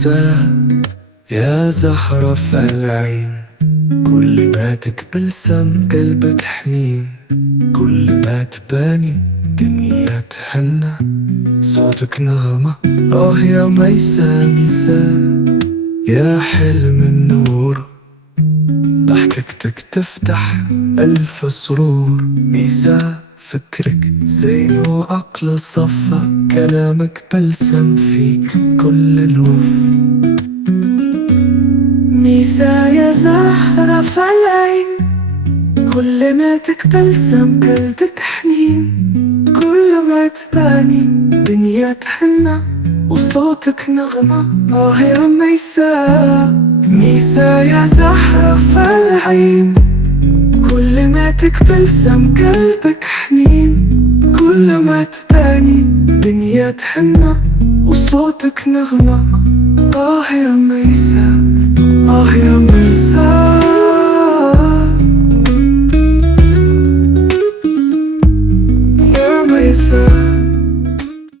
ميساء يا زهرة في العين، كل ما تبلسم قلبك حنين، كل ما تباني دنيا تهنى، صوتك نغمة يا ميساء ميساء يا حلم النور، ضحكتك تفتح ألف سرور. ميساء فكرك زين وعقل صفى، كلامك بلسم فيك كل الوف. ميساء يا زهرة في العين، كل ما تبلسم قلبك حنين، كل ما تباني دنيا تحنى، وصوتك نغمة يا ميساء ميساء يا زهرة في العين، كل ما تبلسم قلبك حنين، كل ما تباني دنيا تحنى، وصوتك نغمة يا ميساء يا ميساء يا ميساء.